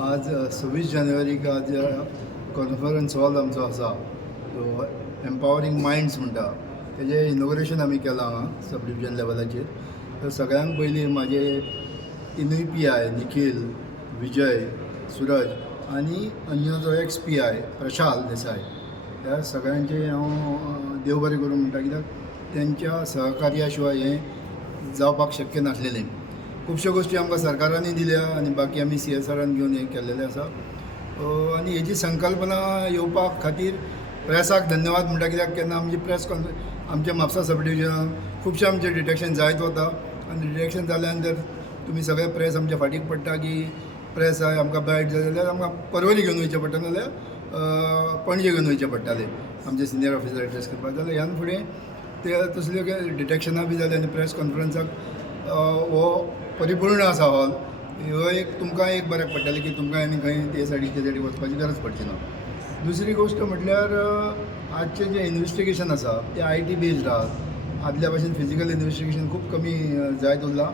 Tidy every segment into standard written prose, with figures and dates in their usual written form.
आज 26 जानेवारीक आज कॉन्फरन्स हॉल आमचो आसा तो एम्पावरींग मायंड्स म्हणटा तेजें इनॉग्रेशन आमी केलां हांगा सब डिविजन लेवलाचेर. तर सगळ्यांक पयलीं म्हाजे तिनूय PI निखील, विजय, सूरज आनी अंजुनाचो एक्स PI प्रशाल देसाय ह्या सगळ्यांचे हांव देव बरें करूं म्हणटा, कित्याक तेंच्या सहकार्या शिवाय हें जावपाक शक्य नासलेलें. खुबश्यो गोश्टी आमकां सरकारांनी दिल्या आनी बाकी आमी CSRान घेवन हें केल्लेलें आसा. आनी हेजी संकल्पना येवपा खातीर प्रेसाक धन्यवाद म्हणटा, कित्याक केन्ना आमची प्रेस कॉन्फरन्स आमच्या म्हापसा सब डिविजनान खुबशें आमचें डिटेक्शन जायत वता आनी डिटेक्शन जाल्या नंतर तुमी सगळे प्रेस आमच्या फाटीक पडटा की प्रेस जाय आमकां बायट जाय जाल्यार आमकां परवरी घेवन वयचें पडटा, नाजाल्यार पणजे घेवन वयचें पडटालें आमचे सिनियर ऑफिसर एड्रेस करपाक. जाल्यार ह्यान फुडें ते तसल्यो डिटेक्शनां बी जाले आनी प्रेस कॉन्फरन्साक हो परिपूर्ण आसा हॉल. ह्यो एक तुमकां एक बऱ्याक पडटलें की तुमकां आनी खंय ते सायडीक ते सायडीक वचपाची गरज पडची ना. दुसरी गोश्ट म्हटल्यार आजचें जें इन्व्हेस्टिगेशन आसा तें IT बेस्ड आहा. आदल्या भशेन फिजिकल इन्व्हेस्टिगेशन खूब कमी जायत उरलां.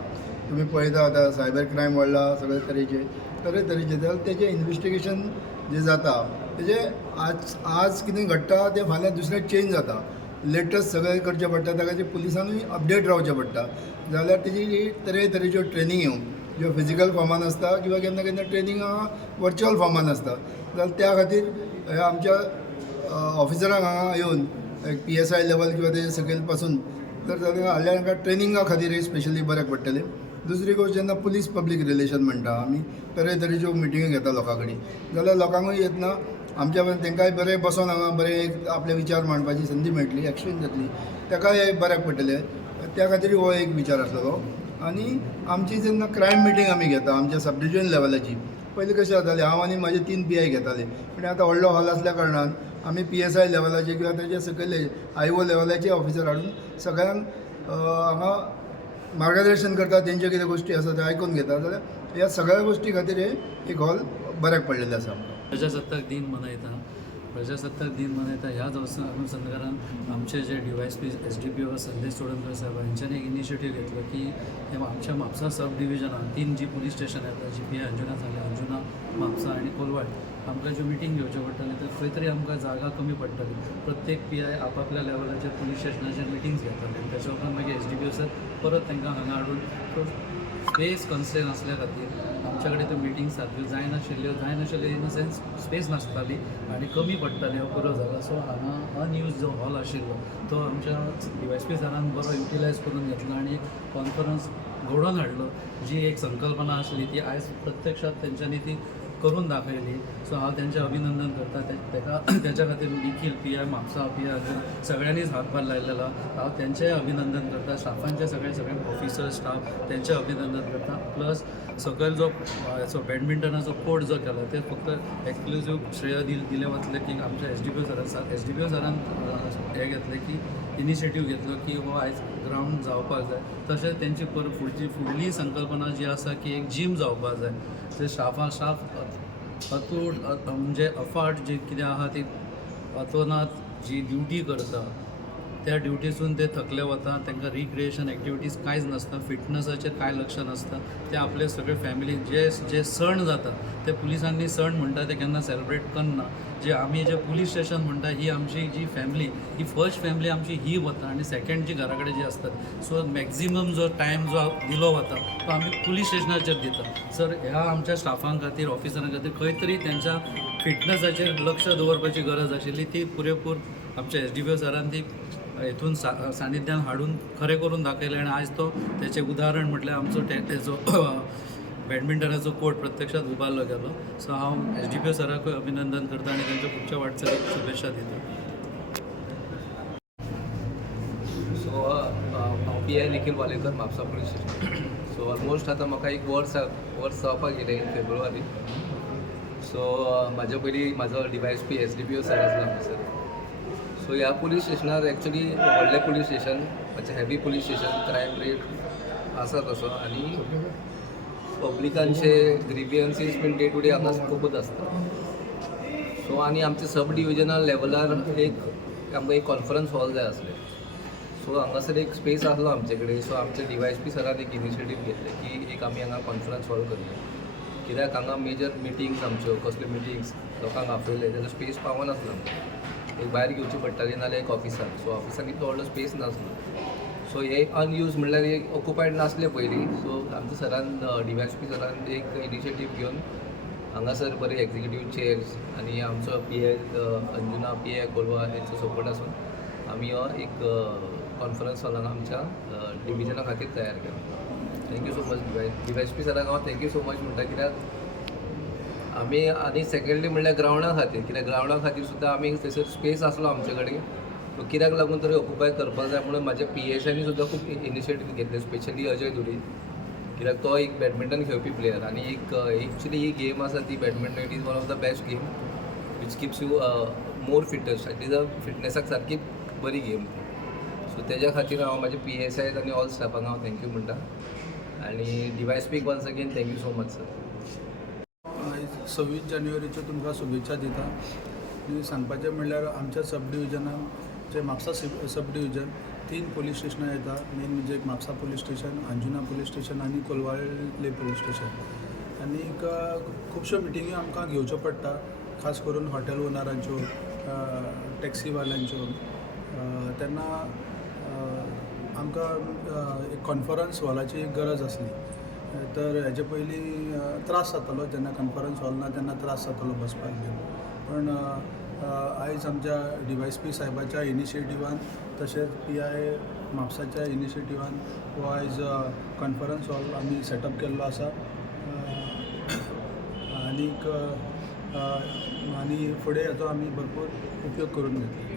तुमी पळयता आतां सायबर क्रायम वाडला सगळे तरेचे जाल्यार तेजें इन्व्हेस्टिगेशन जें जाता तेजें आज कितें घडटा तें फाल्यां दुसरें चेंज जाता. लेटस्ट सगळें करचें पडटा, ताका ते पुलिसांनूय अपडेट रावचें पडटा. जाल्यार तेजी तरेतरेच्यो ट्रेनिंग येवं ज्यो फिजिकल फॉर्मान आसता किंवा केन्ना केन्ना ट्रेनिंग वर्च्युअल फॉर्मान आसता. जाल्यार त्या खातीर आमच्या ऑफिसरांक हांगा येवन PSI लेवल किंवा तेजे सकयल पासून तर हाडल्या तांकां ट्रेनिंगा खातीर स्पेशली बऱ्याक पडटलें. दुसरी गोश्ट जेन्ना पुलीस पब्लीक रिलेशन म्हणटा आमी तरेतरेच्यो मिटिंग्यो घेता लोकां कडेन, जाल्यार लोकांकूय येतना आमच्या तेंकांय बरें बसोन हांगा बरें एक आपले विचार मांडपाची संदी मेळटली, एक्सचेंज जातली, ताकाय बऱ्याक पडटलें. त्या खातीर हो एक विचार आसलेलो. आनी आमची जेन्ना क्रायम मिटींग आमी घेता आमच्या सब डिविजन लेवलाची, पयलीं कशें जातालें हांव आनी म्हाजे 3 PI घेताले, पूण आतां व्हडलो हॉल आसल्या कारणान आमी PSI लेवलाचे किंवा तेजे सकयले IO लेवलाचे ऑफिसर हाडून सगळ्यांक हांगा मार्गदर्शन करता. तेंच्यो कितें गोश्टी आसा त्यो आयकून घेता. जाल्यार ह्या सगळ्या गोश्टी खातीर हे एक हॉल बऱ्याक पडलेले आसा. प्रजासत्ताक दिन मनयता ह्याच अनुसंधानान आमचे जे DYSP SDPO संदेश चोडणकर साहेब हांच्यानी एक इनिशिएटीव घेतलो की आमच्या म्हापसा सब डिविजनान 3 जी पुलीस स्टेशन येता, जी PI अंजुना जालें, अंजुना, म्हापसा आनी कोलवाड, आमकां ज्यो मिटींग घेवच्यो पडटल्यो तर खंय तरी आमकां जागा कमी पडटली. प्रत्येक PI आपापल्या लेवलाचेर पुलीस स्टेशनाचेर मिटींग्स घेताले. त्याच्या उपरांत मागीर SDPO सर परत तांकां हांगा हाडून स्पेस कन्स्ट्रेन असल्या खातीर आमच्या कडेन त्यो मिटींग सारक्यो जायनाशिल्ल्यो इन द सेन्स स्पेस नासताली आनी कमी पडटाली हो पुरो जालो. सो हांगा अनयूज जो हॉल आशिल्लो तो आमच्या DYSP सरान बरो युटिलायज करून घेतलो आनी एक कॉन्फरन्स घडोवन हाडलो. जी एक संकल्पना आसली ती आयज प्रत्यक्षात तेंच्यांनी ती करून दाखयली. सो हांव तेंचें अभिनंदन करता. त्याच्या खातीर निखील PI म्हापसा PI सगळ्यांनीच हातभार लायलेला. हांव तेंचेंय अभिनंदन करता. स्टाफांचे सगळे ऑफिसर स्टाफ तेंचें अभिनंदन करता. प्लस सकयल जो बॅडमिंटनाचो कोर्ट जो केला ते फक्त एक्सक्लुझीव श्रेय दिलें वतलें की आमच्या SDPO सरान हें घेतलें की इनिशिएटीव घेतलो की हो आयज ग्रावंड जावपाक जाय. तशेंच तेंची फुडली संकल्पना जी आसा की एक जीम जावपाक जाय. ते स्टाफ अतूट म्हणजे अफाट जे कितें आहा ती अतोनात जी ड्युटी करता त्या ड्युटीसून ते थकले वता. तांकां रिक्रिएशन एक्टिविटीज कांयच नासता, फिटनसाचेर कांय लक्ष नासता. ते आपले सगळे फॅमिली जे सण जाता ते पुलिसांनी सण म्हणटा ते केन्ना सेलिब्रेट करना. जे पुलीस स्टेशन म्हणटा ही आमची जी फॅमिली, ही फर्स्ट फॅमिली आमची ही वता आनी सेकंड जी घरा कडेन जी आसतात. सो मॅक्झिमम जो टायम जो दिलो वता तो आमी पुलीस स्टेशनाचेर दिता. सर ह्या आमच्या स्टाफां खातीर ऑफिसरां खातीर खंय तरी तेंच्या फिटनसाचेर लक्ष दवरपाची गरज आशिल्ली. ती पुरेपूर आमच्या SDPO सरान ती हितून सानिध्यान हाडून खरें करून दाखयलें. आनी आयज तो तेचें उदाहरण म्हटल्यार आमचो तेजो बॅडमिंटनाचो कोर्ट प्रत्यक्षात उबारलो गेलो. सो हांव SDPO सराकूय अभिनंदन करता आनी तांच्या पुढच्या वाटचालीक शुभेच्छा दिता. सो हांव PI Nikhil Walekar Mapusa police station. So almost आतां म्हाका एक वर्स जावपाक गेलें इन फेब्रुवारी. सो म्हाज्या पयलीं म्हाजो DYSP SDPO सर आसलो हांगासर. सो ह्या पुलीस स्टेशनार एक्चुली व्हडलें पुलीस स्टेशन, मातशें heavy police station, crime rate आसा तसो आनी पब्लिकांचे ग्रिवियन्सीस बीन डे टू डे हांगा खूबच आसता. सो आनी आमच्या सब डिविजनल लेवलार आमकां एक कॉन्फरन्स हॉल जाय आसलें. सो हांगासर एक स्पेस आसलो आमचे कडेन. सो आमचे DYSP सरान एक इनिशिएटीव घेतले की एक आमी हांगा कॉन्फरन्स हॉल करया कित्याक हांगा मेजर मिटिंग्स आमच्यो कसल्यो मिटिंग्स लोकांक आपयले जाल्यार स्पेस पावनासलो एक भायर घेवची पडटाली नाल्यार एक ऑफिसान सो ऑफिसान इतलो व्हडलो स्पेस नासलो सो हे अनयूज म्हणल्यार एक ऑक्युपायड नासले पयलीं सो आमच्या सरान DYSP सरान एक इनिशिएटीव घेवन हांगासर बरे एक्झिक्युटीव चेअर्स आनी आमचो PA अंजुना PA कोलवा हेचो सपोर्ट आसून आमी हो एक कॉन्फरन्स हॉल हांगा आमच्या डिविजना खातीर तयार केलो थँक्यू सो मच DYSP सराक हांव थँक्यू सो मच म्हणटा कित्याक आमी आनी सेकेंडली म्हणल्यार ग्रावंडा खातीर कित्याक ग्रावंडा खातीर सुद्दां आमी थंयसर स्पेस आसलो आमचे कडेन सो कित्याक लागून तरी ऑक्युपाय करपाक जाय म्हणून म्हाज्या PSIनी सुद्दां खूब इनिशिएटीव घेतले स्पेशली अजय धुरी कित्याक तो एक बॅडमिंटन खेळपी प्लेयर आनी एक एक्चुली ही गेम आसा ती badminton it is one of the best game which keeps you more fitness it is a फिटनेसाक सारकी बरी गेम सो तेज्या खातीर हांव म्हाजे PSI आनी ऑल स्टाफांक हांव थँक्यू म्हणटा आनी DYSPक once again thank you so much sir 26 जानेवारीच्यो तुमकां शुभेच्छा दिता आनी सांगपाचें म्हणल्यार आमच्या सब डिविजनान जे म्हापसा सब डिविजन 3 पुलीस स्टेशनां येता मेन म्हणजे एक Mapusa police station Anjuna police station आनी कोलवाळे पुलीस स्टेशन आनीक खुबश्यो मिटिंगी आमकां घेवच्यो पडटा खास करून हॉटेल ओनरांच्यो टॅक्सीवाल्यांच्यो तेन्ना आमकां एक कॉन्फरन्स हॉलाची एक गरज आसली तर हेजे पयलीं त्रास जातालो जेन्ना कॉन्फरन्स हॉल ना तेन्ना त्रास जातालो बसपाक बीन पण आयज आमच्या DYSP साहेबाच्या इनिशिएटिव्हान तशेंच PI म्हापसाच्या इनिशिएटिव्हान हो आयज कॉन्फरन्स हॉल आमी सेटअप केल्लो आसा आनीक आनी फुडें हेचो आमी भरपूर उपयोग करून घेतलो